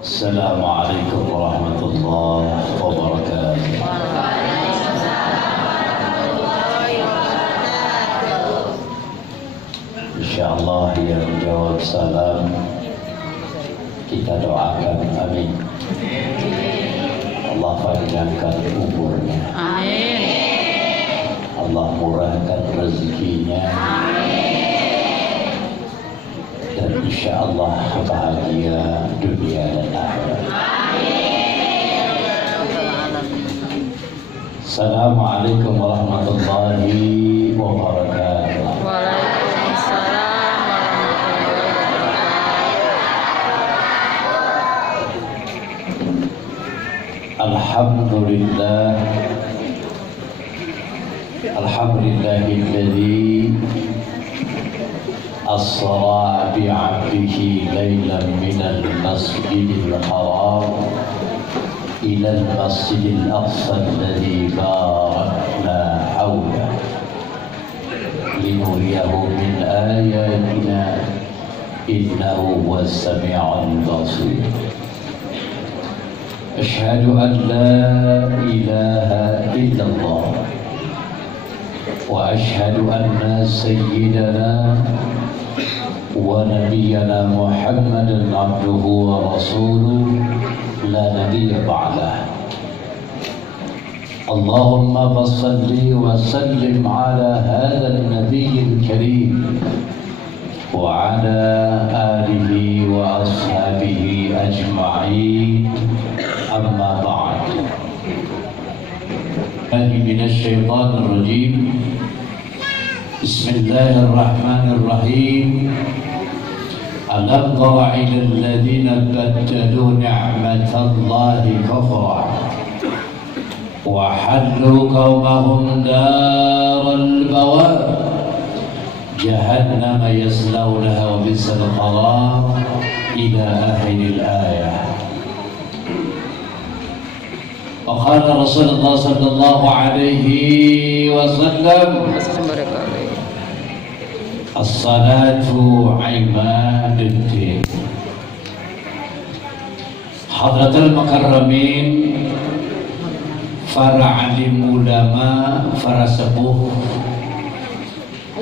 Assalamualaikum warahmatullahi wabarakatuh. Insyaallah yang menjawab salam kita doakan amin. Allah panjangkan umurnya. Amin. Allah murahkan rezekinya. Dan insyaallah bahagia dunia dan akhirat. Assalamualaikum warahmatullahi wabarakatuh. Waalaikumsalam warahmatullahi wabarakatuh. Alhamdulillahilladzi asra bi'abdihi laylan minal masjidil haram ilal masjidil aqsa alladzi barakna hawlahu linuriyahu min ayatina innahu huwas sami'ul basir. Asyhadu an la ilaha illallah wa asyhadu anna sayyidana wa nabiyyana Muhammadan abduhu wa rasuluh la nabiyya ba'dah. Allahumma salli wa sallim ala hadzal nabiyyil karim wa ala alihi wa ashabihi ajma'in. Amma ba'd. Minasyaitonir rajim. Bismillahirrahmanirrahim. Alam tara ilal ladzina baddalu ni'matallahi kufra wa hallu qaumahum daral bawar jahannama yaslawnaha wa bisal qarar ila akhiril ayah. وقال رسول الله صلى الله عليه وسلم الصلاة عماد الدين. Hadratul Mukarramin, para alim ulama, para sepuh,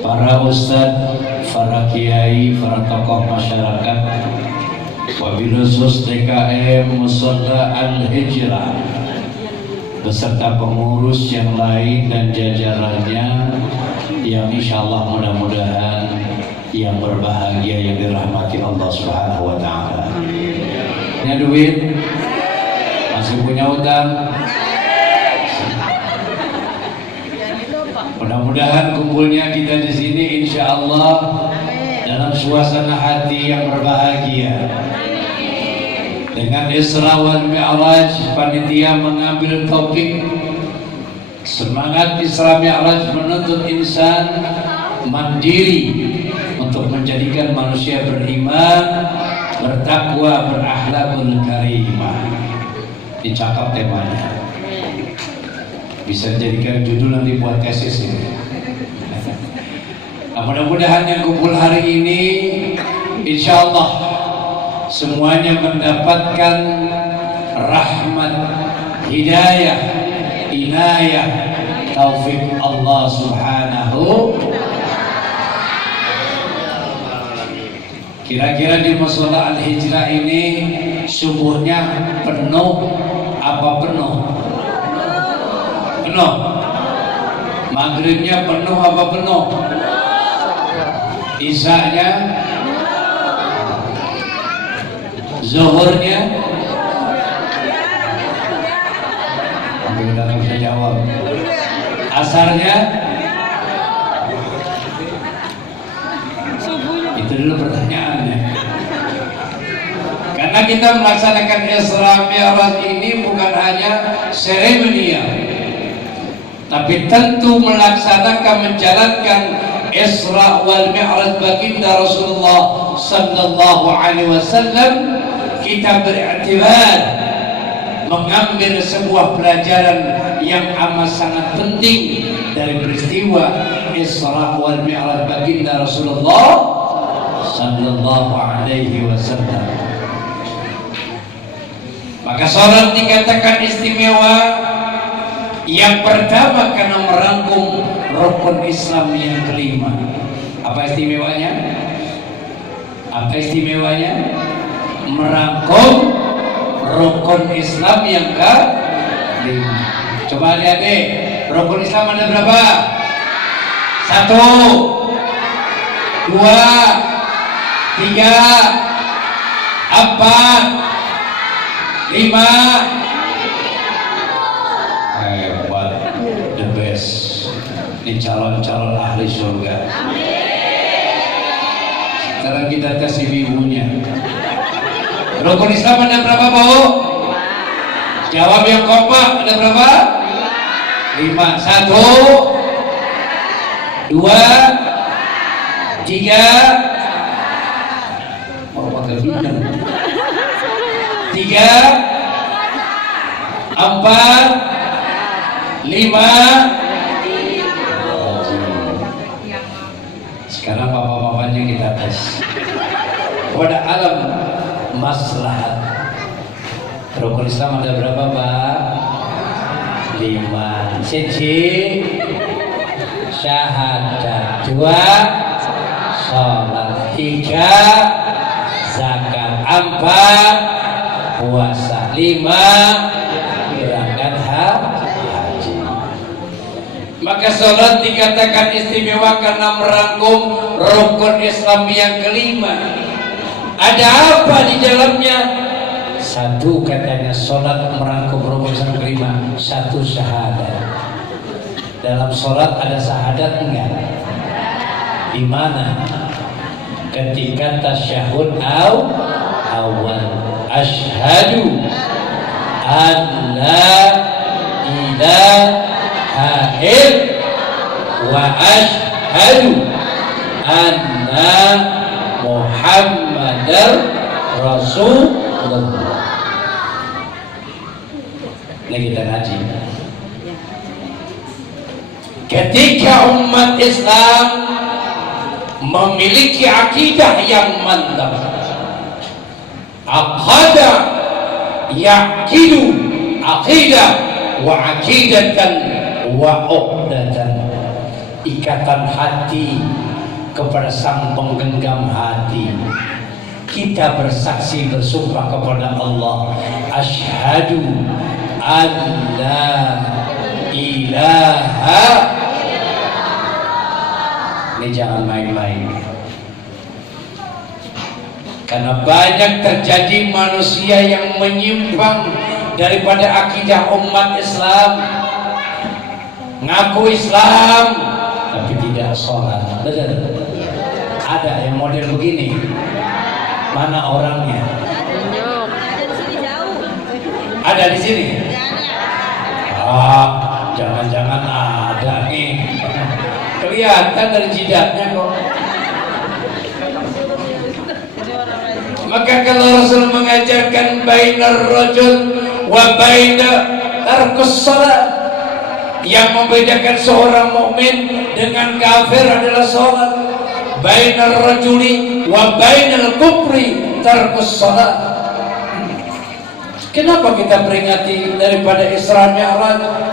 para ustadz, para kiai, para tokoh masyarakat, wabil khusus DKM Musalla Al-Hijrah beserta pengurus yang lain dan jajarannya yang insyaallah mudah-mudahan yang berbahagia yang dirahmati Allah Subhanahu wa taala. Punya duit? Masih punya utang? Mudah-mudahan kumpulnya kita di sini insyaallah dalam suasana hati yang berbahagia. Dengan Isra wal Mi'raj, panitia mengambil topik semangat Isra Mi'raj menuntut insan mandiri untuk menjadikan manusia beriman, bertakwa, berakhlakul karimah. Dicakap temanya. Bisa dijadikan judul nanti buat tesis ini. Nah, mudah-mudahan yang kumpul hari ini insyaallah semuanya mendapatkan rahmat, hidayah, inayah, taufik Allah Subhanahu. Kira-kira di Musalla Al-Hijrah ini subuhnya penuh apa penuh? Penuh. Maghribnya penuh apa penuh? Isyanya, zuhurnya, udah nggak bisa jawab. Asarnya, itu dulu pertanyaannya. Karena kita melaksanakan Isra Mi'raj ini bukan hanya seremonial, tapi tentu melaksanakan, menjalankan Isra wal Mi'raj baginda Rasulullah sallallahu alaihi wasallam. Kita beriktibar mengambil sebuah pelajaran yang amat sangat penting dari peristiwa Isra wal Mi'raj baginda Rasulullah sallallahu alaihi wasallam. Maka sholat dikatakan istimewa. Yang pertama karena merangkum rukun Islam yang kelima. Apa istimewanya? Apa istimewanya? Merangkum rukun Islam yang kelima. Coba lihat deh, rukun Islam ada berapa? 1, 2, 3, 4, 5. Hebat, the best. Ini calon-calon ahli surga. Sekarang kita tes ibunya. Rukun Islam ada berapa, Bu? Jawab yang kompak, ada berapa? 5. 1, 2, 3. Mau pakai bintang? 3, 4, 5. Sekarang bapak-bapaknya kita tes. Pada alam maslahat, rukun Islam ada berapa, Pak? 5. Siji syahadat, 2 sholat, 3 zakat, 4 puasa, 5 berangkat haji. Maka sholat dikatakan istimewa karena merangkum rukun Islam yang kelima. Ada apa di dalamnya? 1 katanya sholat merangkum rukun Islam kelima. 1 syahadat. Dalam sholat ada syahadat enggak? Di mana? Ketika tasyahud awal, asyhadu an la ilaha illallah wa asyhadu anna Muhammadar Rasulullah. Ini kita ngaji. Ketika umat Islam memiliki akidah yang mantap, aqada yaqidu aqidah wa aqidatan wa uqdatan, ikatan hati kepada sang penggenggam hati. Kita bersaksi bersumpah kepada Allah, asyhadu an la ilaha. Ini jangan main-main. Karena banyak terjadi manusia yang menyimpang daripada akidah umat Islam. Ngaku Islam tapi tidak sholat. Betul? Ada yang model begini. Mana orangnya? Ada di sini. Jangan-jangan ada nih. Kelihatan dari jidatnya kok. Maka kalau Rasul mengajarkan bainar rajul wa baina tarkus shalah, yang membedakan seorang mukmin dengan kafir adalah salat. Bainar rajuli wa bainal kufri tarkus shalah. Kenapa kita peringati daripada Isra Mi'raj?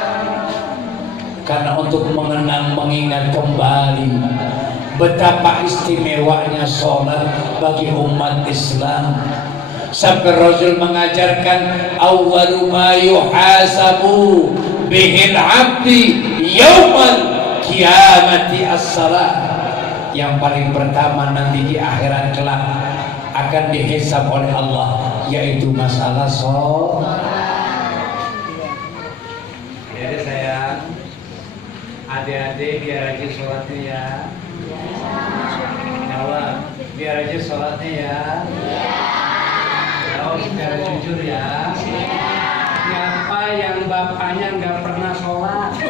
Karena untuk mengenang, mengingat kembali betapa istimewanya sholat bagi umat Islam. Sampai Rasul mengajarkan awwalu ma yuhasabu bihil abdi yaumal kiamati as-salat. Yang paling pertama nanti di akhirat kelak akan dihisab oleh Allah, yaitu masalah sholat. Jadi saya adik-adik biar rajin sholatnya ya. Jawab, biar rajin sholatnya ya. Jawab secara jujur ya. Siapa yang bapaknya nggak pernah sholat? 1,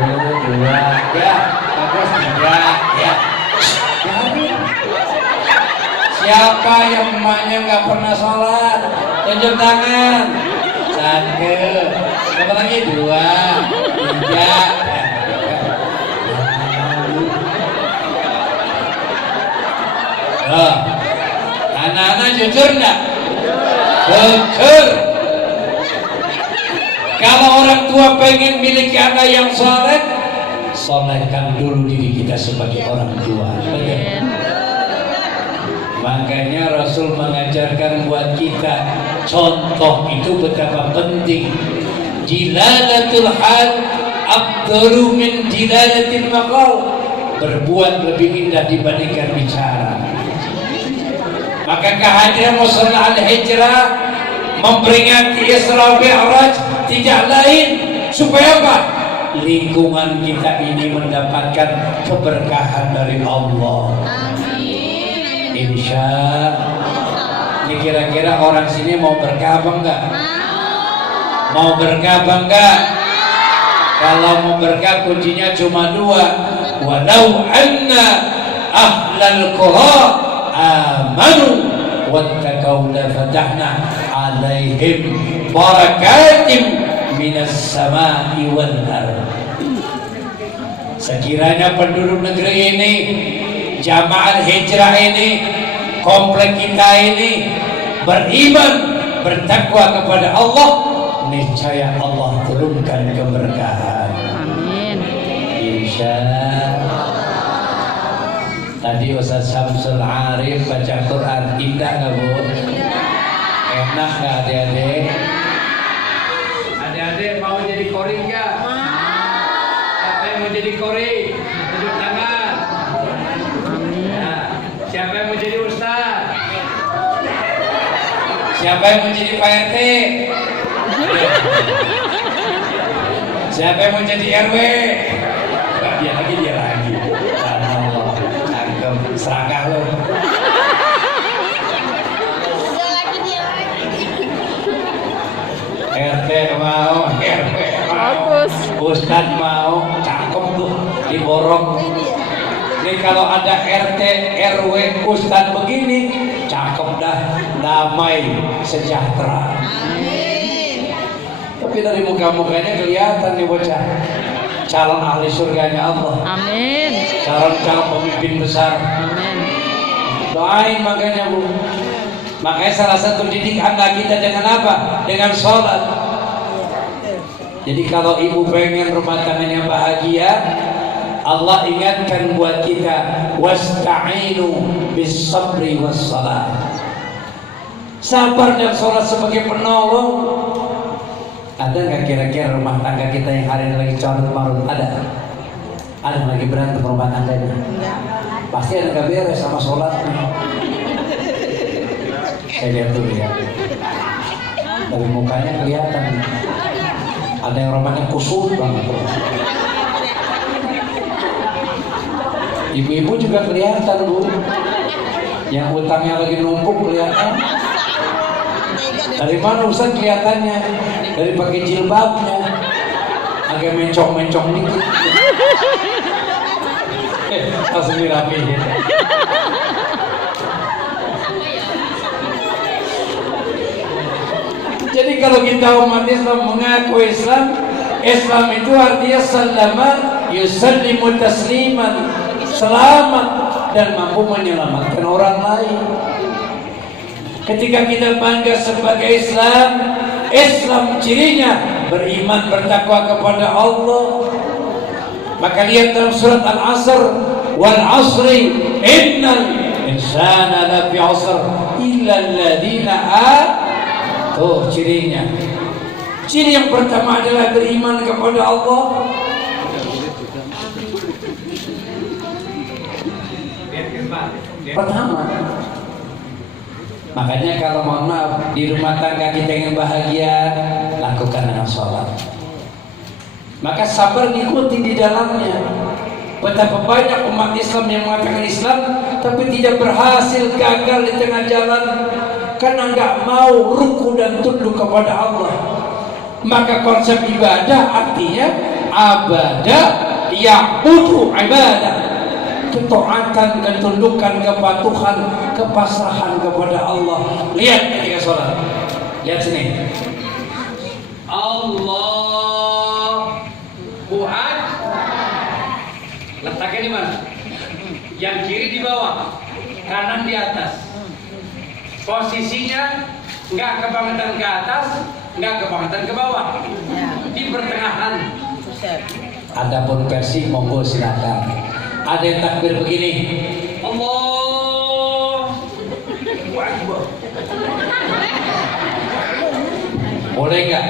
2, ya. Bagus, ya. Siapa yang emaknya nggak pernah sholat? Tunjuk tangan. 1, apa lagi? 2, 3. Anak-anak jujur nggak? Betul. Kalau orang tua pengen miliki anak yang soleh, solehkan dulu diri kita sebagai orang tua. Betul. Makanya Rasul mengajarkan buat kita, contoh itu betapa penting. Dilalatul hal afdalu min dilalatil maqal. Berbuat lebih indah dibandingkan bicara. Maka kehadiran Rasulullah al-Hijrah memperingati Isra Mi'raj tidak lain supaya apa? Lingkungan kita ini mendapatkan keberkahan dari Allah. Insya ini kira-kira orang sini mau berkah apa enggak? Mau berkah apa enggak? Kalau mau berkah kuncinya cuma dua. Walau anna ahlal qura amanu wattaqau la fatahna alaihim barakatim minas samai wal ardh. Sekiranya penduduk negeri ini, jamaah hijrah ini, komplek kita ini beriman, bertakwa kepada Allah, niscaya Allah turunkan keberkahan. Amin. Insya. Tadi Ustaz Syamsul Arif baca Quran, indah nggak Bu? Enak nggak adik-adik? Adik-adik mau jadi kori nggak? Siapa yang mau jadi kori? Tunjuk tangan. Nah, siapa yang mau jadi ustaz? Siapa yang mau jadi Pak RT? Siapa yang mau jadi RW? Dia lagi. Allah, cakep, serakah lo. RT mau, RW mau, Ustaz mau, cakep tuh, diborong. Ini kalau ada RT, RW, Ustaz begini, cakep dah, damai, sejahtera. Tapi dari muka-mukanya kelihatan nih bocah, calon ahli surganya Allah. Amin. Calon pemimpin besar. Amin. Doain makanya Bu. Makanya salah satu didik anak kita dengan apa? Dengan sholat. Jadi kalau ibu pengen rumah tangganya bahagia, Allah ingatkan buat kita, wasta'inu bis sabri was salat. Sabar dan sholat sebagai penolong. Ada nggak kira-kira rumah tangga kita yang hari ini lagi carut marut? Ada yang lagi berantem rumah tangganya? Pasti ada nggak beres sama sholatnya. Saya lihat dulu ya, dari mukanya kelihatan ada yang rumahnya kusut banget. Ibu-ibu juga kelihatan Bu, yang utangnya lagi numpuk kelihatan. Dari mana Ustaz kelihatannya? Dari pakai jilbabnya, agak mencong-mencong dikit. Langsung dirapihin. Jadi kalau kita umat Islam mengaku Islam, Islam itu artinya sallama yusallimu tasliman, selamat dan mampu menyelamatkan orang lain. Ketika kita bangga sebagai Islam, Islam cirinya beriman, bertakwa kepada Allah. Maka lihat dalam surat Al-Asr, wal asri innal insana lafi asr illa alladhina tuh cirinya. Ciri yang pertama adalah beriman kepada Allah. Pertama. Makanya kalau mohon maaf di rumah tangga kita yang bahagia, lakukan dengan sholat. Maka sabar diikuti di dalamnya. Betapa banyak umat Islam yang mengatakan Islam tapi tidak berhasil, gagal di tengah jalan karena nggak mau ruku dan tunduk kepada Allah. Maka konsep ibadah artinya abada ya'budu ibadah, ketaatan, ketundukan, kepatuhan, kepasrahan kepada Allah. Lihat ketika sholat, lihat sini, Allahu Akbar. Letaknya di mana? Yang kiri di bawah, kanan di atas. Posisinya nggak kebangetan ke atas, nggak kebangetan ke bawah, di pertengahan. Adapun versi monggo silakan. Ada yang takbir begini, Allah Akbar. Boleh nggak?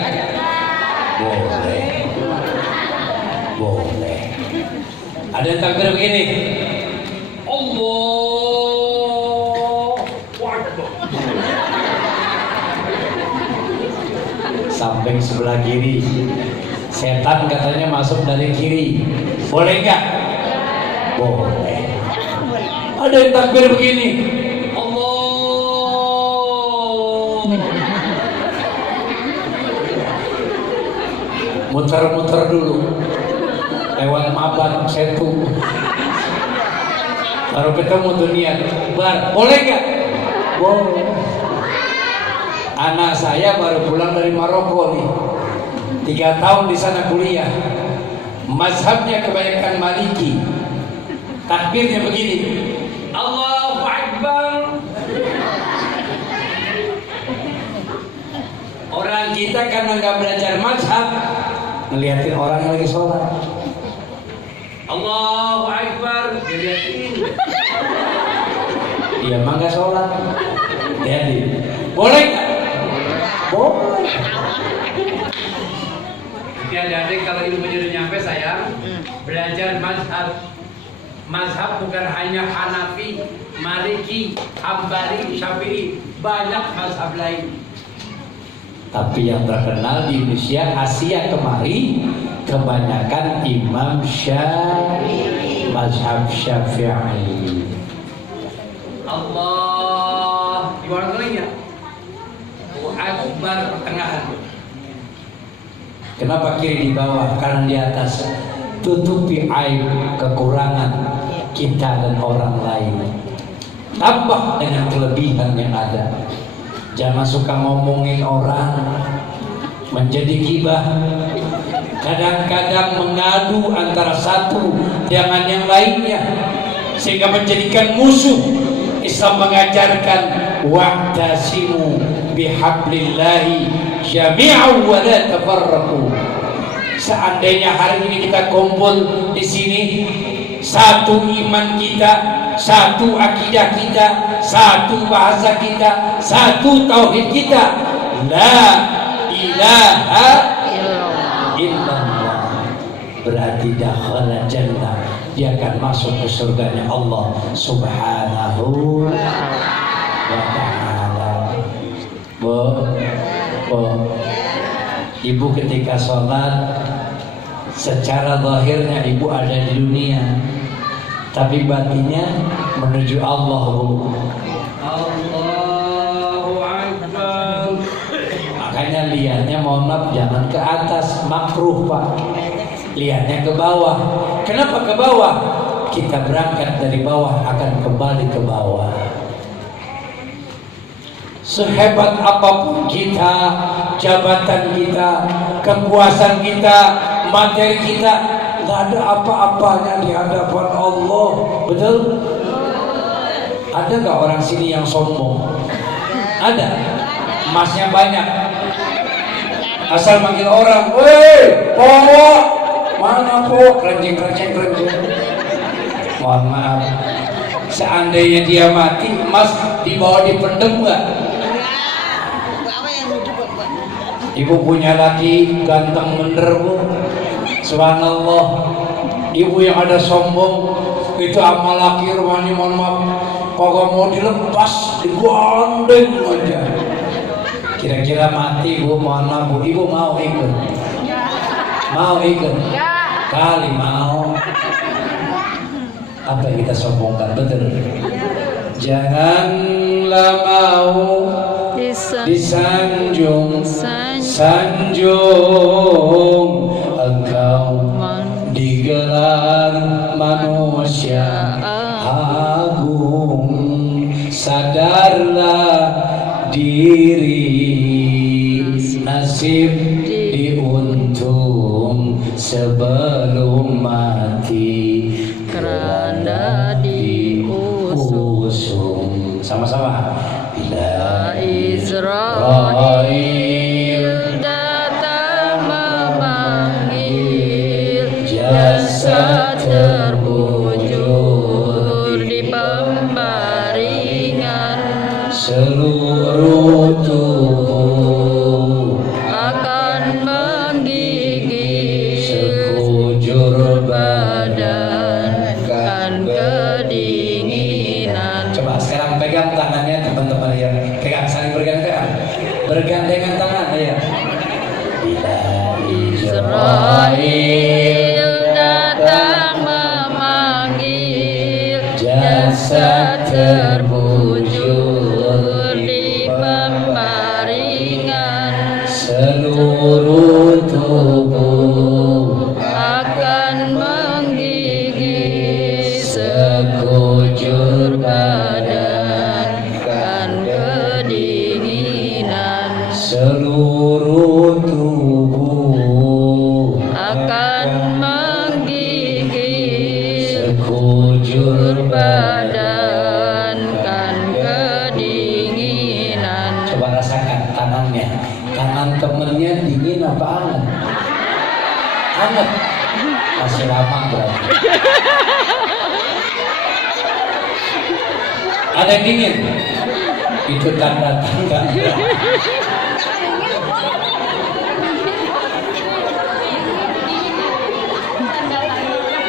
Boleh. Boleh. Ada yang takbir begini, Allah Akbar. Samping sebelah kiri, setan katanya masuk dari kiri. Boleh nggak? Boleh. Ada yang takbir begini, Allah. Muter-muter dulu, lewat Maban, Setu, baru ketemu tuh niat. Boleh nggak? Boleh. Anak saya baru pulang dari Maroko nih, 3 tahun di sana kuliah. Mazhabnya kebanyakan Maliki. Takbirnya begini, Allahu Akbar. Orang kita karena nggak belajar mazhab, ngeliatin orang yang lagi sholat, Allahu Akbar, diliatin. Dia mah nggak sholat. Jadi boleh nggak? Boleh. Tapi adik-adik kalau ilmunya udah nyampe sayang, belajar mazhab. Mazhab bukan hanya Hanafi, Maliki, Hambali, Syafi'i, banyak mazhab lain. Tapi yang terkenal di Indonesia, Asia kemari, kebanyakan Imam Syafi'i, mazhab Syafi'i. Allah, gimana kalinya? Akbar pertengahan. Kenapa kiri di bawah, kanan di atas? Tutupi aib kekurangan kita dan orang lain, tambah dengan kelebihan yang ada. Jangan suka ngomongin orang, menjadi gibah. Kadang-kadang mengadu antara satu dengan yang lainnya, sehingga menjadikan musuh. Islam mengajarkan wa'tasimu bihablillahi jami'an wa la tafarraqu. Seandainya hari ini kita kumpul di sini, satu iman kita, satu akidah kita, satu bahasa kita, satu tauhid kita, la ilaha illallah, berarti dakhala jannah, dia akan masuk ke surganya Allah Subhanahu wa ta'ala. Ibu ketika sholat, secara zahirnya ibu ada di dunia, tapi batinnya menuju Allah, Bu. Allahu Akbar. Makanya lihatnya, mohon maaf, jangan ke atas, makruh Pak. Lihatnya ke bawah. Kenapa ke bawah? Kita berangkat dari bawah akan kembali ke bawah. Sehebat apapun kita, jabatan kita, kekuasaan kita, materi kita, nggak ada apa-apanya di hadapan Allah. Betul? Ada nggak orang sini yang sombong? Ada. Emasnya banyak. Asal manggil orang, woi, po, mana po? Kerenjing. Mohon maaf. Seandainya dia mati, emas dibawa dipendem nggak? Ibu punya laki ganteng bener, Bu. Subhanallah. Ibu yang ada sombong, itu sama laki rumahnya, mohon maaf, kagak mau dilepas, digondeng aja. Kira-kira mati, Bu, mohon maaf, Bu. Ibu mau ikut? Mau ikut? Kali mau. Apa yang kita sombongkan, betul? Janganlah mau disanjung engkau digelar manusia agung. Sadarlah diri, nasib diuntung sebelum mati, kerana diusung. Sama-sama. La Israel datang memanggil, jasa terbujur di pembaringan, seluruh tubuh akan menggigil, sekujur badan kan kedinginan. Coba sekarang pegang tangannya teman-teman ya, pegang saling bergandengan tangan ya. Bila Israel datang memanggil, jasad terbujur di pembaringan, seluruh tubuh akan menggigil, sekujur badan kan kedinginan, seluruh tubuh akan menggigil, sekujur badan kan kedinginan. Coba rasakan tangannya, tangan temennya dingin apa anget? Anget, masih lama berarti. Ada yang dingin, itu tanda-tanda.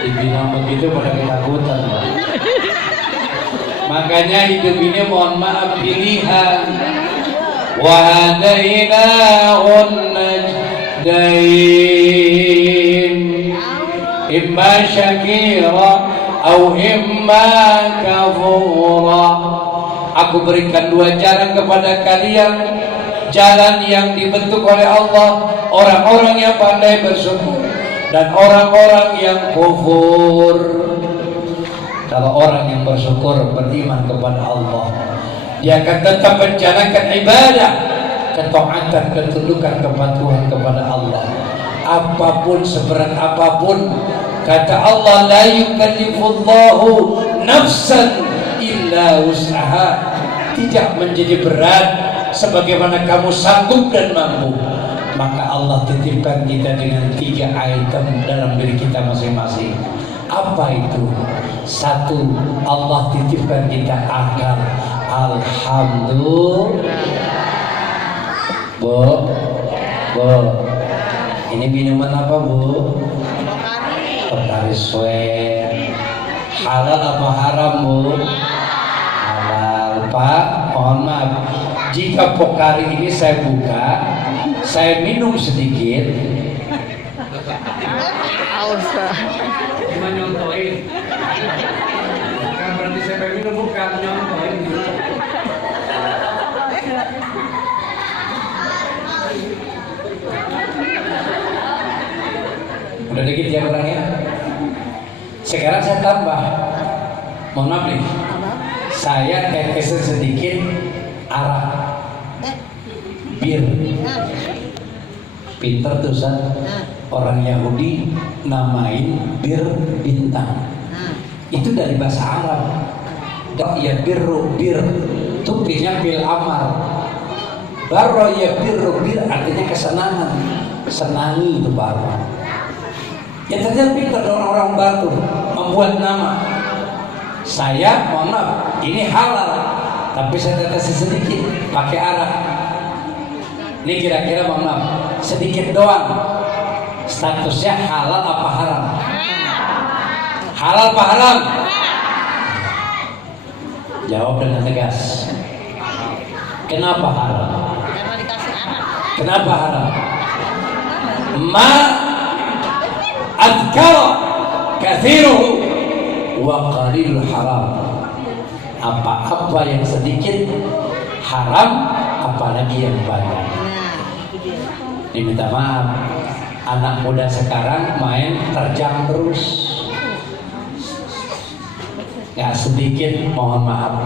Dibilang begitu pada ketakutan, Pak. Makanya hidup ini mohon maaf pilihan. Wa hadainahun najdain, imma syakira au imma kafura. Aku berikan dua jalan kepada kalian, jalan yang dibentuk oleh Allah, orang-orang yang pandai bersyukur dan orang-orang yang kufur. Kalau orang yang bersyukur, beriman kepada Allah, dia akan tetap menjalankan ibadah, ketaatan, ketundukan kepatuhan kepada Allah. Apapun seberat apapun, kata Allah, la yukallifullahu nafsan illa wus'aha. Tidak menjadi berat sebagaimana kamu sanggup dan mampu. Maka Allah titipkan kita dengan 3 item dalam diri kita masing-masing. Apa itu? 1, Allah titipkan kita akal. Alhamdulillah. Bu, ini minuman apa, Bu? Pokari sweet. Halal apa haram, Bu? Halal. Pak, mohon maaf, jika Pokari ini saya buka, saya minum sedikit, cuma nyontoin, bukan berarti saya minum, bukan nyontoin. Udah dikit ya kurangnya. Sekarang saya tambah, mohon maaf nih, saya tetesin sedikit arak, bir. Pinter tuh San, orang Yahudi namain bir bintang. Itu dari bahasa Arab. Ya birru, bir itu pilnya bil amar. Barro ya birru, bir artinya kesenangan, senangi itu baru. Ya ternyata pinter orang-orang Batu membuat nama. Saya mohon maaf, ini halal, tapi saya tetesin sedikit pakai arak. Ini kira-kira mohon maaf, sedikit doang. Statusnya halal apa haram? Halal apa haram? Jawab dengan tegas. Kenapa haram? Kenapa haram? Ma adkara kathiruhu wa qalilul haram. Apa-apa yang sedikit haram, apalagi yang banyak. Diminta maaf, anak muda sekarang main terjang terus, nggak sedikit mohon maaf.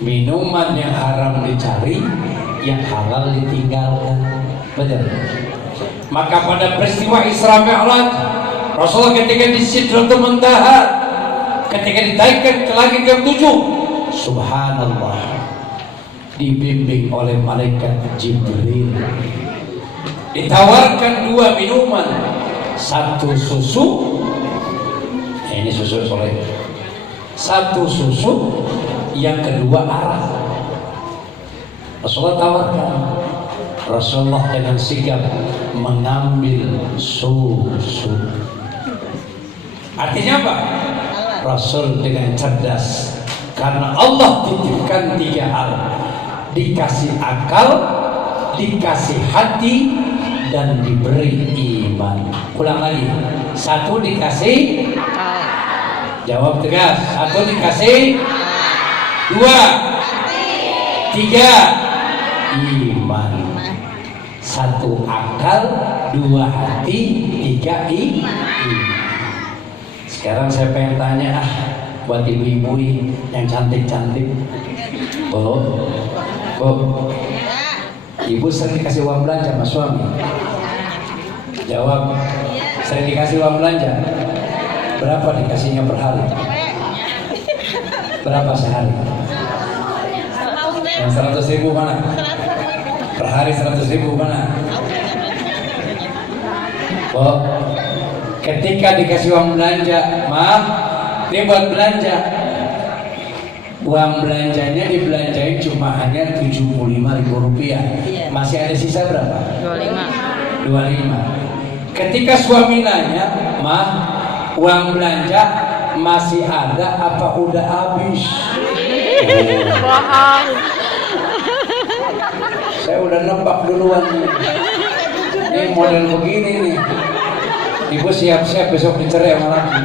Minuman yang haram dicari, yang halal ditinggalkan. Betul. Maka pada peristiwa Isra Mi'raj, Rasulullah ketika di Sidratul Muntaha, ketika ditaikkan ke langit yang 7, subhanallah, dibimbing oleh malaikat Jibril. Ditawarkan 2 minuman, 1 susu, ini susu soleh, 1 susu, yang kedua arak. Rasulullah tawarkan. Rasulullah dengan sigap mengambil susu. Artinya apa? Rasul dengan cerdas, karena Allah titipkan 3 hal: dikasih akal, dikasih hati, dan diberi iman. Ulang lagi. 1 dikasih, jawab tegas. 1 dikasih, 2, 3 iman. 1 akal, 2 hati, 3 iman. Sekarang saya pengen tanya buat ibu-ibu yang cantik-cantik. Bu, ibu sering dikasih uang belanja sama suami? Jawab. Sering dikasih uang belanja? Berapa dikasihnya per hari? Berapa sehari? Yang 100.000 mana? Per hari 100.000 mana? Bu, ketika dikasih uang belanja, maaf, ini buat belanja. Uang belanjanya dibelanjain cuma hanya Rp75.000. Masih ada sisa berapa? 25. Ketika suami nanya, "Ma, uang belanja masih ada apa udah habis?" Saya udah nebak duluan nih. Ini model begini nih. Ibu siap-siap besok dicerai sama laki.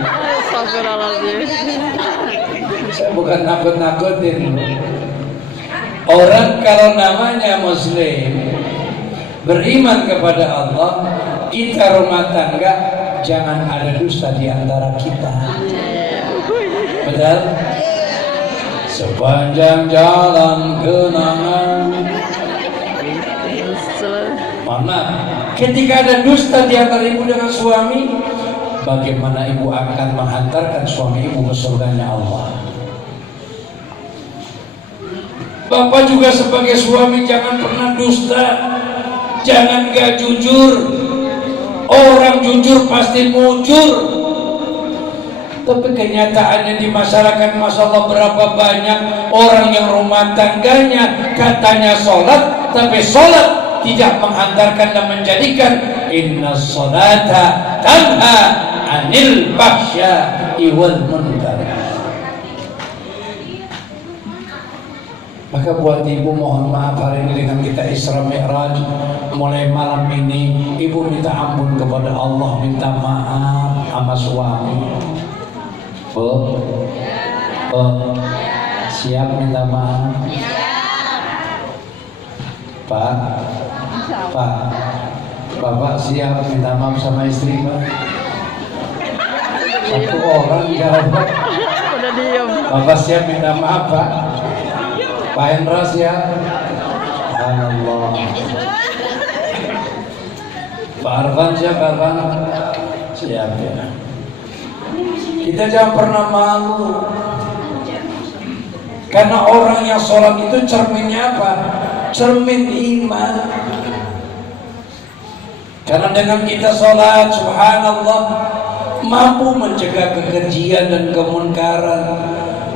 Saya bukan nakut-nakutin. Orang kalau namanya muslim, beriman kepada Allah, kita rumah tangga jangan ada dusta di antara kita. Betul? Sepanjang jalan kenangan. Mana? Ketika ada dusta di antara ibu dengan suami, bagaimana ibu akan menghantarkan suami ibu ke surganya Allah? Bapak juga sebagai suami jangan pernah dusta, jangan gak jujur. Orang jujur pasti mujur. Tapi kenyataannya di masyarakat, Masya Allah, berapa banyak orang yang rumah tangganya katanya sholat, tapi sholat tidak menghantarkan dan menjadikan inna sholata tanha anil fahsya'i wal munkar. Maka buat ibu mohon maaf, hari ini dengan kita Isra Mi'raj, mulai malam ini ibu minta ampun kepada Allah, minta maaf sama suami. Siap minta maaf? Pak, Bapak siap minta maaf sama istri, Pak? 1 orang jawab. Udah diam. Bapak siap minta maaf, Pak? Pak Hendra siap? Subhanallah. Pak Arfan siap, Pak Arfan? Siap ya. Kita jangan pernah malu. Karena orang yang sholat itu cerminnya apa? Cermin iman. Karena dengan kita sholat, subhanallah, mampu mencegah kekejian dan kemunkaran.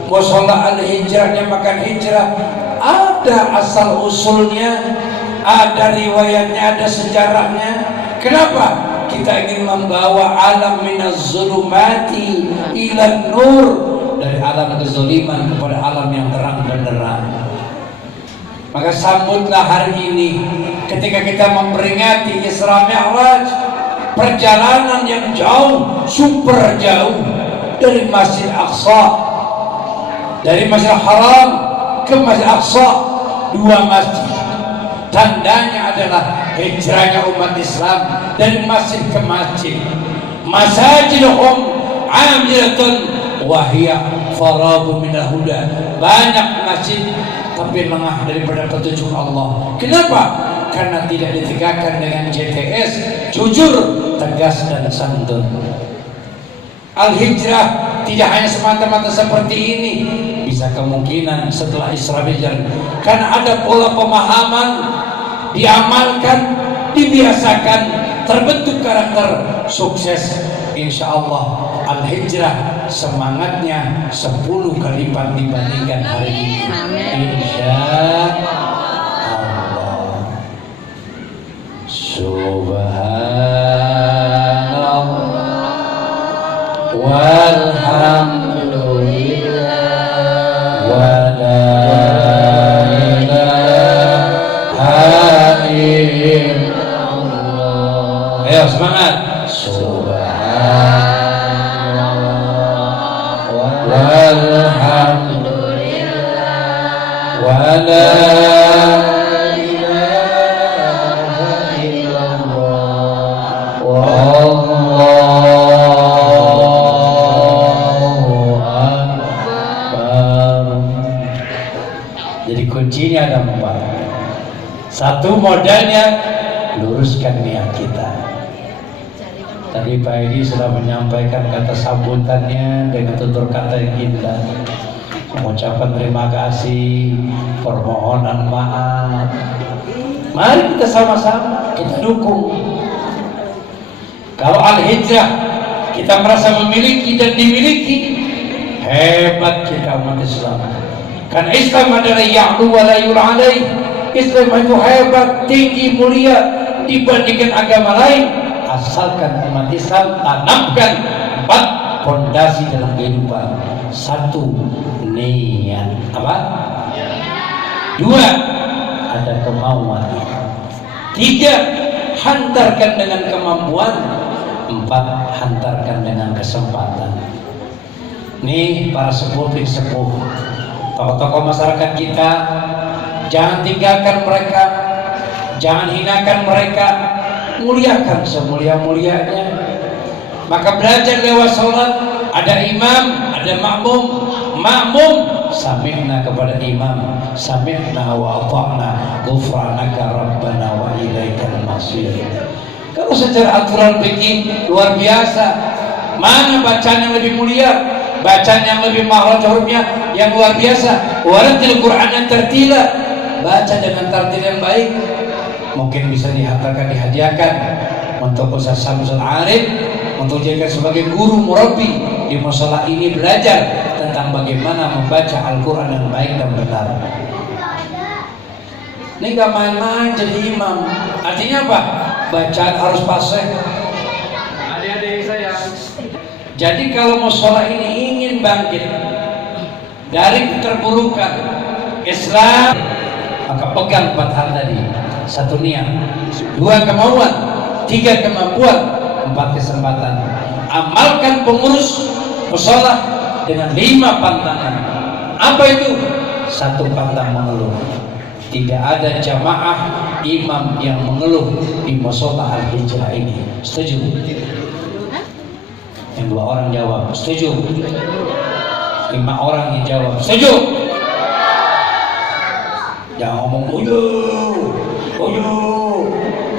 Sholat al-hijrahnya makan hijrah, ada asal usulnya, ada riwayatnya, ada sejarahnya. Kenapa? Kita ingin membawa alam minaz zulumati ilan nur, dari alam kezaliman kepada alam yang terang benderang. Maka sambutlah hari ini ketika kita memperingati Isra Mi'raj, perjalanan yang jauh, super jauh, dari Masjid Aqsa, dari Masjidil Haram ke Masjid Aqsa, 2 masjid. Tandanya adalah hijrahnya umat Islam dari masjid ke masjid. Masajidhum amiratun wa hiya faradu minal huda. Banyak masjid tapi lengah daripada petunjuk Allah. Kenapa? Karena tidak ditegakkan dengan JTS, jujur, tegas dan santun. Al-hijrah tidak hanya semata-mata seperti ini, bisa bisa kemungkinan setelah Isra Mi'raj, karena ada pola pemahaman, diamalkan, dibiasakan, terbentuk karakter sukses. Insya Allah Al-Hijrah semangatnya 10 kali lipat dibandingkan hari ini. Insya Allah. Subhanallah walhamdulillah wa la ilaha illallah. Ayo semangat. Subhanallah walhamdulillah wa la ilaha illallah wallahu akbar. Jadi kuncinya ada 4. Satu, modalnya luruskan niat kita. Tadi Pak Edi sudah menyampaikan kata sambutannya dengan tutur kata yang indah, mengucapkan terima kasih, permohonan maaf. Mari kita sama-sama kita dukung. Kalau Al-Hijrah kita merasa memiliki dan dimiliki, hebat kita umat Islam. Karena Islam adalah ya'lu wa la yur'alai. Islam itu hebat, tinggi, mulia dibandingkan agama lain. Asalkan umat Islam tanamkan 4 fondasi dalam kehidupan. 1, niat. Apa? 2, ada kemauan. 3, hantarkan dengan kemampuan. 4, hantarkan dengan kesempatan. Nih para sepuh, tokoh-tokoh masyarakat kita, jangan tinggalkan mereka, jangan hinakan mereka, muliakan semulia-mulianya. Maka belajar lewat sholat, ada imam, ada makmum. Makmum sami'na kepada imam, sami'na wa ata'na, ghufranaka rabbana wa ilaikal masir. Kalau secara aturan fikih luar biasa, mana bacaan yang lebih mulia, bacaan yang lebih mahal hurufnya, yang luar biasa. Waratil Qur'an tertila, baca dengan tartil yang baik. Mungkin bisa dihantarkan, dihadiahkan untuk Ustaz Samsul Arif, untuk jadikan sebagai guru murabi di musola ini, belajar tentang bagaimana membaca Al-Quran yang baik dan benar. Ini gak main-main jadi imam. Artinya apa? Bacaan harus fasih. Adik-adik saya. Jadi kalau musola ini ingin bangkit dari keterpurukan Islam, maka pegang 4 hal tadi. 1, niat. 2, kemauan. 3, kemampuan. 4, kesempatan. Amalkan pengurus musola dengan 5 pantangan. Apa itu? 1, pantang mengeluh. Tidak ada jamaah imam yang mengeluh di musola Al-Hijrah ini. Setuju? Yang 2 orang jawab setuju. 5 orang yang jawab setuju. Jangan ngomong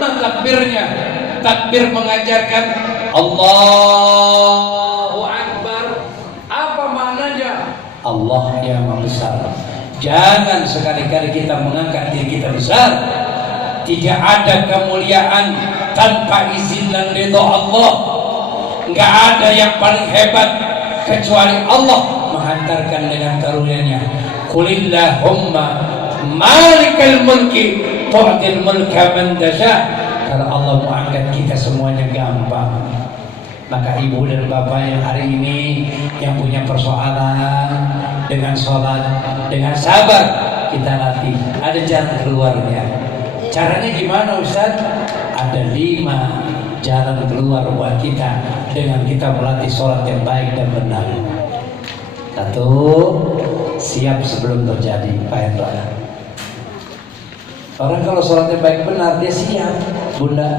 takbirnya, takbir mengajarkan Allahu Akbar. Apa maknanya? Allah yang Maha Besar. Jangan sekali-kali kita mengangkat diri kita besar. Tidak ada kemuliaan tanpa izin dan ridha Allah. Enggak ada yang paling hebat kecuali Allah menghantarkan dengan karunia-Nya. Qulillahumma malikal mulki tu'til mulka man tasha. Kalau Allah mau angkat kita semuanya gampang. Maka ibu dan bapak yang hari ini yang punya persoalan, dengan sholat, dengan sabar kita latih. Ada jalan keluarnya. Caranya gimana Ustaz? Ada 5 jalan keluar buat kita dengan kita melatih sholat yang baik dan benar. 1, siap sebelum terjadi. Pak Hendra, orang kalau sholatnya baik benar, dia siap, bunda.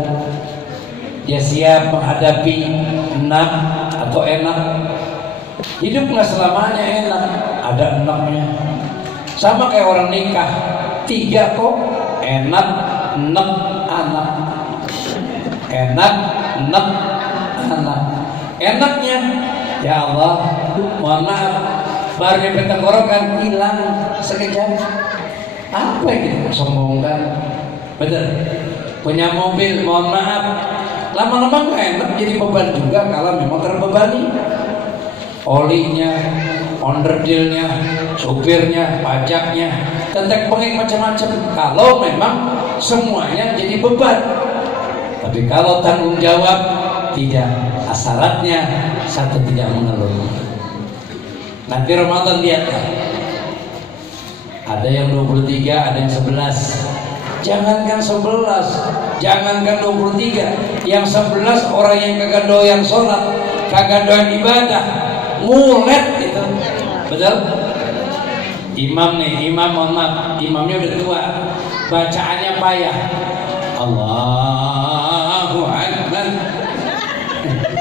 Dia siap menghadapi enak atau enak. Hidup nggak selamanya enak, ada enaknya. Sama kayak orang nikah, 3 kok, enak, enak, anak. Enak, enak, anak. Enaknya, ya Allah, mohon maaf, baru nyampe tenggorokan hilang sekejap. Apa yang kita sombongkan? Betul. Punya mobil, mohon maaf, lama-lama nggak enak, jadi beban juga kalau memang terbebani. Olinya, onderdilnya, supirnya, pajaknya, tetek bengek macam-macam. Kalau memang semuanya jadi beban. Tapi kalau tanggung jawab tidak, syaratnya satu tidak mengeluh. Nanti Ramadan lihat kan, ada yang 23, ada yang 11. Jangankan 11, jangankan 23, yang 11 orang yang kagak doyan sholat, kagak doyan ibadah, ngulet itu, betul? Imam nih, imam mohon maaf, imamnya udah tua, bacaannya payah. Allahu Akbar.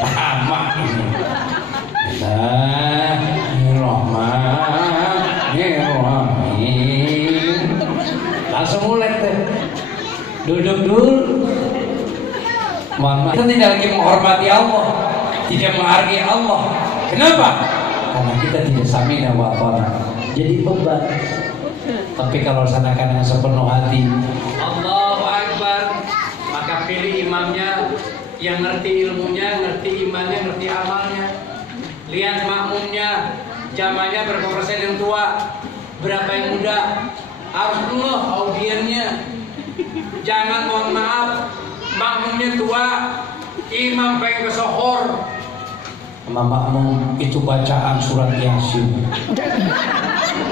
Lama ini. Bismillahirrahmanirrahim. Langsung mulai tuh. Duduk dulu. Kita tidak lagi menghormati Allah, tidak menghargai Allah. Kenapa? Karena kita tidak samina wa ata'na. Jadi beban. Tapi kalau laksanakan dengan sepenuh hati, Allahu Akbar, maka pilih imamnya yang ngerti ilmunya, ngerti imannya, ngerti amalnya. Lihat makmumnya, jamaahnya berapa persen yang tua, berapa yang muda. Harus dulu audiennya. Jangan, mohon maaf, makmumnya tua, imam pengen ke sohor, sama makmum itu bacaan surat Yasin.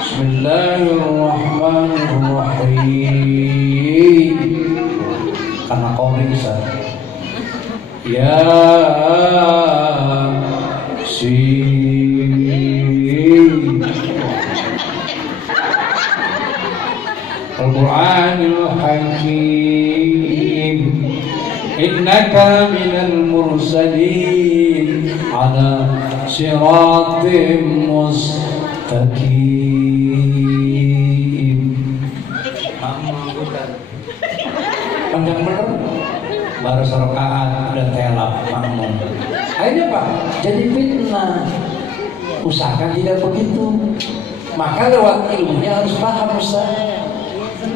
Bismillahirrahmanirrahim. Karena kau bisa. Yasin. Al-Quranul Hakim. Innaka minal mursalin ala siratim mustaqim. Panjang bener, baru serakaat udah telap makmum. Akhirnya Pak, jadi fitnah. Usahakan tidak begitu. Maka lewat ilmunya harus paham Ustaz.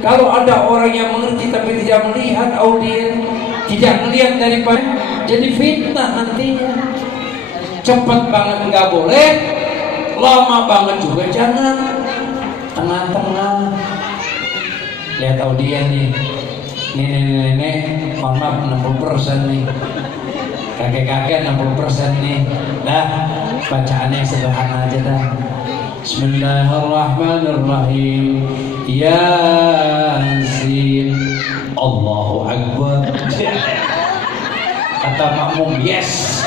Kalau ada orang yang mengerti tapi tidak melihat audien, tidak melihat daripada, jadi fitnah nantinya. Cepat banget nggak boleh, lama banget juga jangan, tengah-tengah. Lihat audien nih, nenek-nenek, mohon maaf 60% nih, kakek-kakek 60% nih. Dah, bacaannya yang sederhana aja dah. Bismillahirrahmanirrahim. Yasin. Allahu Akbar. Kata makmum yes.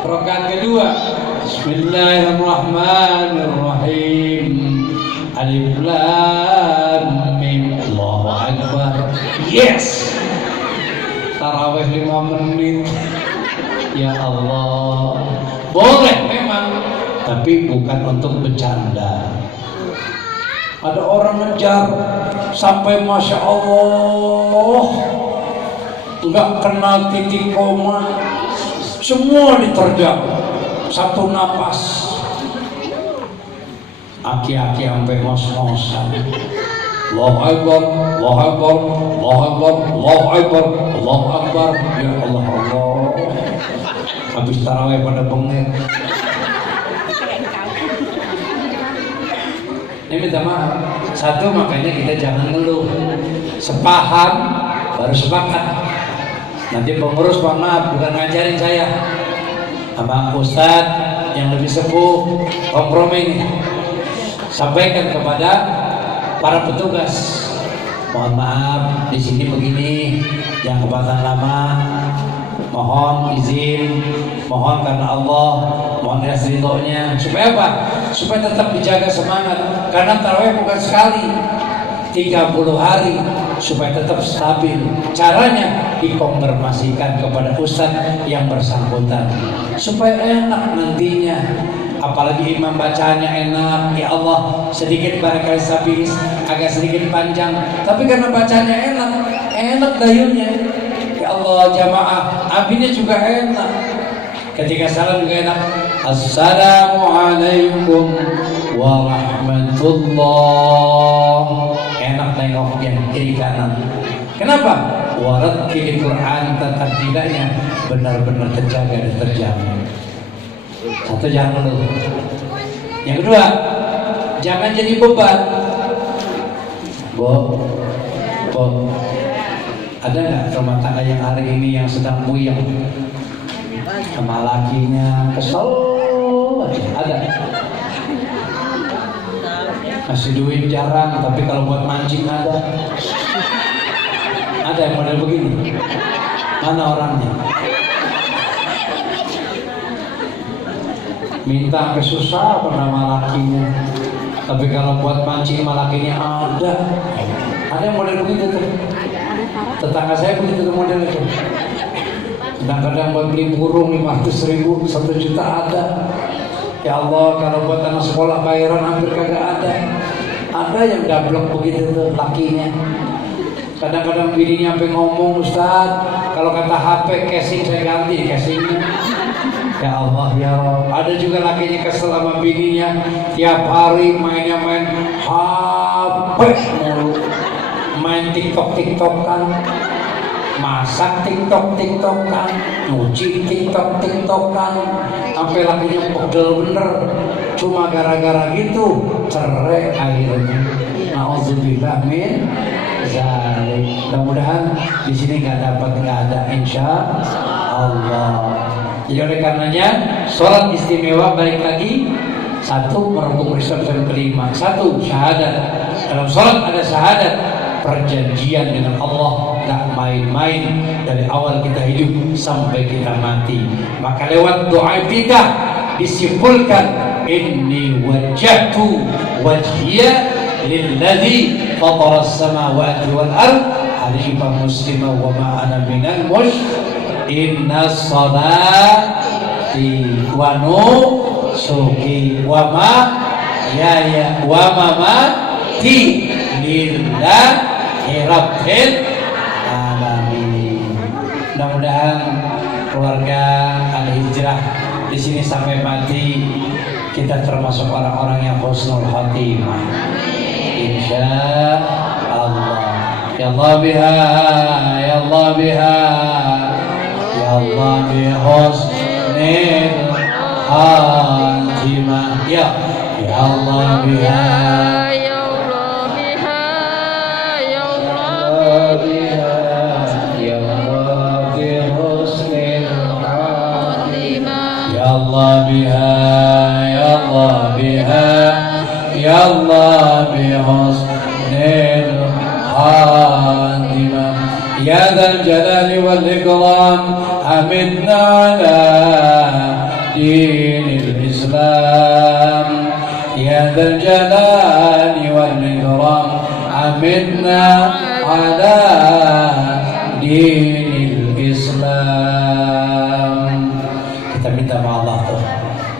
Rakaat kedua. Bismillahirrahmanirrahim. Alif Lam Mim. Allahu Akbar. Yes. Tarawih 5 menit. Ya Allah. Boleh memang, tapi bukan untuk bercanda. Ada orang ngejar sampai Masya Allah nggak kenal titik koma, semua diterjang satu napas. Aki-aki sampai ngos-ngosan. Allahu Akbar, Allahu Akbar, Allahu Akbar, Allahu Akbar, Allahu Akbar. Ya Allah Allah. Habis tarawih pada bengek. Ini minta maaf. Satu, makanya kita jangan ngeluh. Sepaham baru sepakat. Nanti pengurus mohon maaf, bukan ngajarin saya, sama ustadz yang lebih sepuh, kompromi. Sampaikan kepada para petugas. Mohon maaf, di sini begini, yang kebatan lama. Mohon izin, mohon karena Allah, mohon ridhonya. Supaya apa? Supaya tetap dijaga semangat. Karena tarawih bukan sekali, 30 hari, supaya tetap stabil. Caranya dikonfirmasikan kepada ustadz yang bersangkutan, supaya enak nantinya. Apalagi imam bacaannya enak, ya Allah, sedikit barangkali habis, agak sedikit panjang, tapi karena bacaannya enak, enak dayunya. Ya Allah, jamaah aminnya juga enak. Ketika salam juga enak. Assalamualaikum warahmatullah. Enak nengok yang kiri kanan. Kenapa? Warattil Quran tartila, benar-benar terjaga dan terjamin. Satu, jangan dulu. Yang kedua, jangan jadi beban. Bo, ada nggak rumah tangga yang hari ini yang sedang puyeng sama lakinya, kesel aja? Ada. Kasih duit jarang, tapi kalau buat mancing ada. Ada yang model begini. Mana orangnya? Minta ke susah sama lakinya, tapi kalau buat mancing sama lakinya ada. Ada yang model begitu tuh. Tetangga saya begitu tuh model itu. Kadang-kadang buat beli burung 500.000, 1 juta ada. Ya Allah, kalau buat anak sekolah bayaran hampir kagak ada. Ada yang dablek begitu tuh lakinya. Kadang-kadang bininya sampai ngomong, Ustaz, kalau kata HP casing saya ganti casingnya. Ya Allah, ya Allah. Ada juga lakinya kesel sama bininya, tiap hari mainnya main HP mulu, main TikTok-TikTokan, masak TikTok-TikTokan, nyuci TikTok-TikTokan, sampai lakinya pegel bener. Cuma gara-gara gitu cerai akhirnya. Nauzubillah min zalik. Mudah-mudahan di sini nggak ada, insya Allah. Jadi oleh karenanya sholat istimewa, balik lagi, satu merukuk Islam yang kelima, satu syahadat. Dalam sholat ada syahadat, perjanjian dengan Allah, gak main-main dari awal kita hidup sampai kita mati. Maka lewat doa kita disimpulkan, inni wajjahtu wajhiya lilladzi fataras samawati wal ard hanifan musliman wa ma ana minal musyrikin. Inna sholati wa nusuki wa mahyaya wa mamati lillahi rabbil alamin. Mudah-mudahan keluarga Al-Hijrah di sini sampai mati kita termasuk orang-orang yang husnul khatimah, insya Allah. Ya Allah biha, ya Allah biha, ya Allah bihusnil khatimah, ya Allah biha, Ya Allah biha, Ya Allah biha, ya Allah bihusnil khatimah, ya Allah biha, ya Allah biha, ya Allah bihusnil khatimah. Ya dzal jalali wal ikram, hamidna ala dinil Islam. Ya dzal jalali wal ikram, hamidna ala dinil Islam. Kita minta sama Allah tuh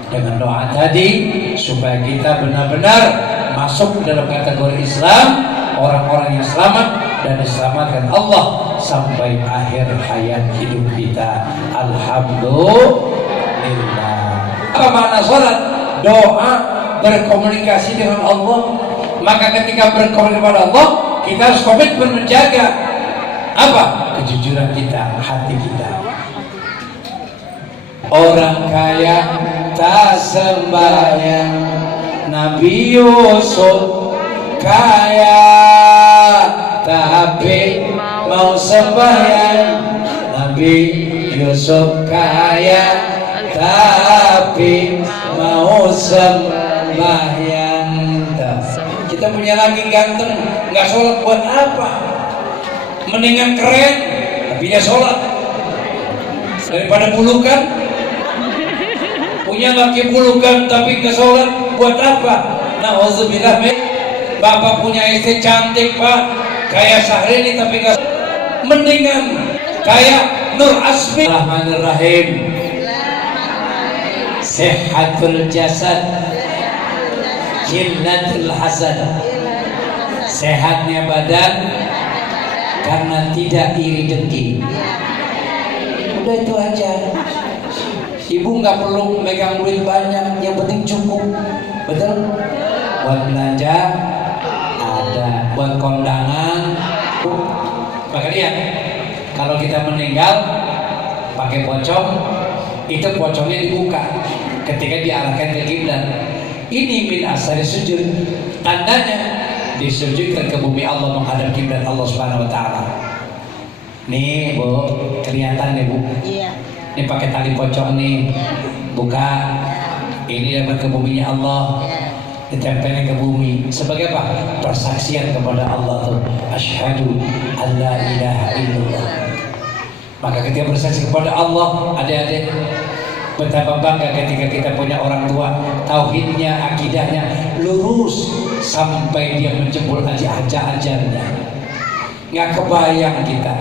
dengan doa tadi supaya kita benar-benar masuk dalam kategori Islam, orang-orang yang selamat dan diselamatkan Allah sampai akhir hayat hidup kita. Alhamdulillah. Apa makna sholat? Doa, berkomunikasi dengan Allah. Maka ketika berkomunikasi dengan Allah, kita harus komitmen menjaga apa? Kejujuran kita, hati kita. Orang kaya tak sembahyang, Nabi Yusuf kaya tapi mau sembahyang. Nabi Yusuf kaya tapi mau sembahyang. Kita punya laki ganteng, nggak sholat buat apa? Mendingan keren tapi dia sholat daripada bulukan. Punya laki bulukan tapi nggak sholat buat apa? Nauzubillah. Bapak punya istri cantik Pak, kayak Syahrini tapi nggak, mendingan kayak Nur Asmi. Bismillahirrahmanirrahim. Sehatul jasad, jillatul hasad. Sehatnya badan karena tidak iri dengki. Udah itu aja. Ibu nggak perlu megang duit banyak, yang penting cukup. Betul? Buat belanja ada, buat kondangan. Maka lihat, kalau kita meninggal pakai pocong, itu pocongnya dibuka ketika diarahkan ke kiblat. Ini min asari sujud, tandanya disujudkan ke bumi Allah menghadap kiblat Allah Subhanahu wa taala. Nih, Bu, kelihatan nih, Bu. Iya. Ini pakai tali pocong nih. Buka. Ini dapat ke buminya Allah. Ditempelnya ke bumi. Sebagai apa? Persaksian kepada Allah tuh. Asyhadu an la ilaha illallah. Maka ketika bersaksi kepada Allah, adik-adik, betapa bangga ketika kita punya orang tua tauhidnya, akidahnya lurus sampai dia menjemput aja-ajarnya. Nggak kebayang kita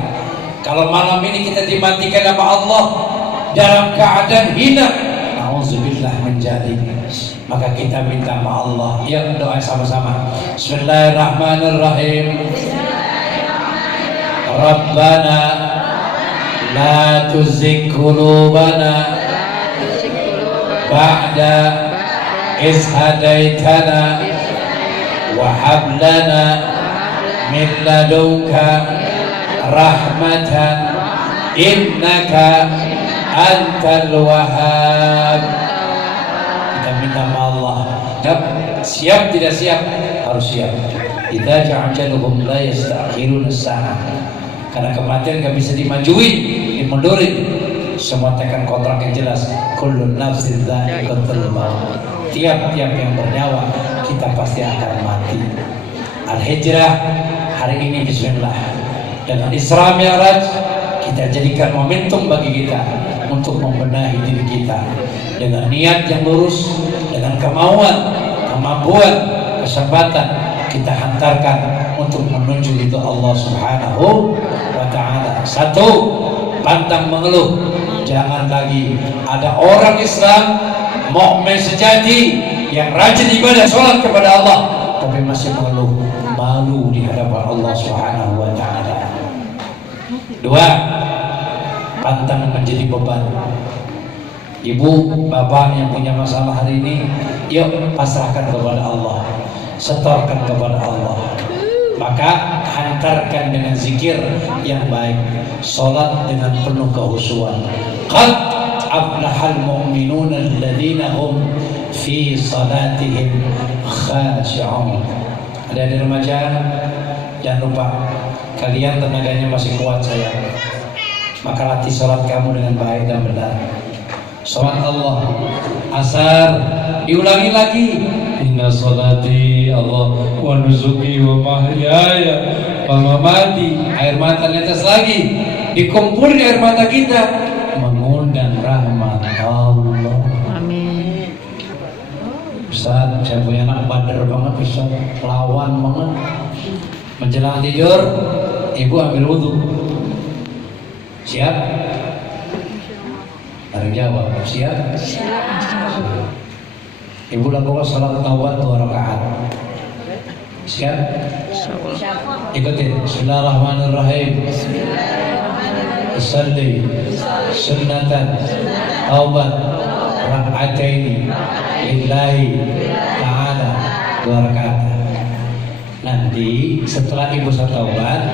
kalau malam ini kita dimatikan sama Allah dalam keadaan hina, nauzubillah menjadi. Maka kita minta sama Allah. Ya, doa sama-sama. Bismillahirrahmanirrahim. Rabbana la tuzigh qulubana ba'da iz hadaitana wa hab lana min ladunka rahmatan innaka antal wahhab. Kita minta sama Allah. Siap tidak siap? Harus siap. Idza ja'aluhum la yasta'khiruna as-sa'ah. Karena kematian gak bisa dimajuin, dimundurin. Semua tekan kontrak yang jelas. Kullun nafsin dha'iqatul maut. Tiap-tiap yang bernyawa kita pasti akan mati. Al-Hijrah hari ini bismillah. Dengan Isra Mi'raj kita jadikan momentum bagi kita untuk membenahi diri kita dengan niat yang lurus, dengan kemauan, kemampuan, kesempatan kita hantarkan untuk menuju itu Allah Subhanahu wa ta'ala. Satu, pantang mengeluh. Jangan lagi ada orang Islam mukmin sejati yang rajin ibadah sholat kepada Allah tapi masih mengeluh, malu di hadapan Allah Subhanahu wa ta'ala. Dua, pantang menjadi beban. Ibu, bapak yang punya masalah hari ini, yuk pasrahkan kepada Allah, setorkan kepada Allah. Maka hantarkan dengan zikir yang baik, sholat dengan penuh kehusuan. Qad aflahal mu'minuna alladzina hum fi salatihim khashi'un. Ada remaja, jangan lupa kalian tenaganya masih kuat sayang. Maka latih sholat kamu dengan baik dan benar. Sholat Allah asar diulangi lagi. Inna sholati Allah wa nusuki wa mahyaya wa mamati. Air mata netes lagi. Dikumpulkan air mata kita mengundang rahmat Allah. Amin. Ustaz, saya punya anak bader banget, Ustaz, lawan banget. Menjelang tidur, ibu ambil wudhu. Siap? Ada jawab. Siap? Ibu lakukan salat taubat 2 rakaat. Siap? Ikutin. Bismillahirrahmanirrahim. Usalli sunnatan taubat raka'ataini lillahi ta'ala 2 rakaat. Nanti setelah ibu taubat,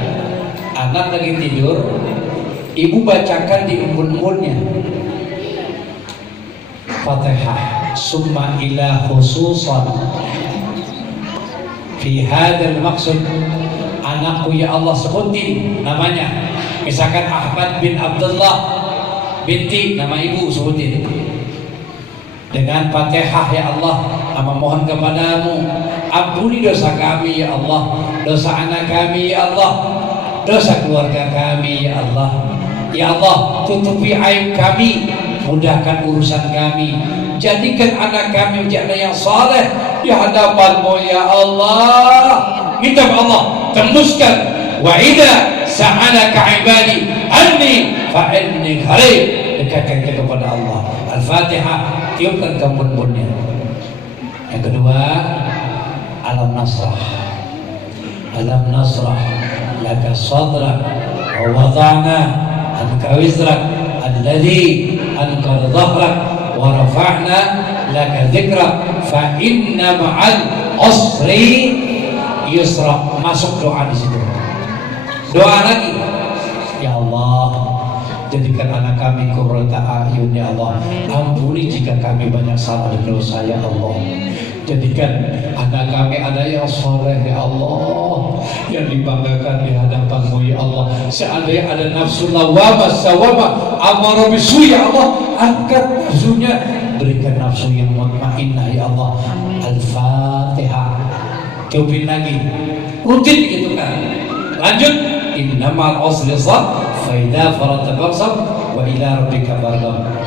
anak lagi tidur, ibu bacakan di embun-embunnya Fatihah summa ila khususan fi hadal maksud. Anakku ya Allah sebutin namanya, misalkan Ahmad bin Abdullah binti, nama ibu sebutin dengan Fatihah. Ya Allah, kami mohon kepadamu, ampuni dosa kami ya Allah, dosa anak kami ya Allah, dosa keluarga kami ya Allah. Ya Allah, tutupi aib kami, mudahkan urusan kami, jadikan anak kami menjadi yang saleh di hadapan-Mu ya Allah. Minta Allah tembuskan wa idza sa'alaka ibadi anni fa inni qarib, dekatkan kita kepada Allah. Al-Fatihah, tiupkan ke embun-embunnya. Yang kedua, alam nasrah, alam nasrah laka sadrak wa wada'na anka wizrak alladhi anqadha dhahrak wa rafa'na laka dzikrak fa inna ma'al usri yusra. Masuk doa di situ. Doa lagi, ya Allah, jadikan anak kami qurrata a'yun ya Allah. Ampuni jika kami banyak salah dan dosa ya Allah. Jadikan anak kami ada yang soleh ya Allah, yang dibanggakan di hadapan-Mu ya Allah. Seandainya ada nafsu lawamah sawamah amara bisu ya Allah, angkat nafsunya, berikan nafsu yang mutmainnah ya Allah. Al-Fatihah. Cobain lagi, rutin gitu kan. Lanjut, innamal usri yusra fa idza faragta fansab wa ila rabbika farghab.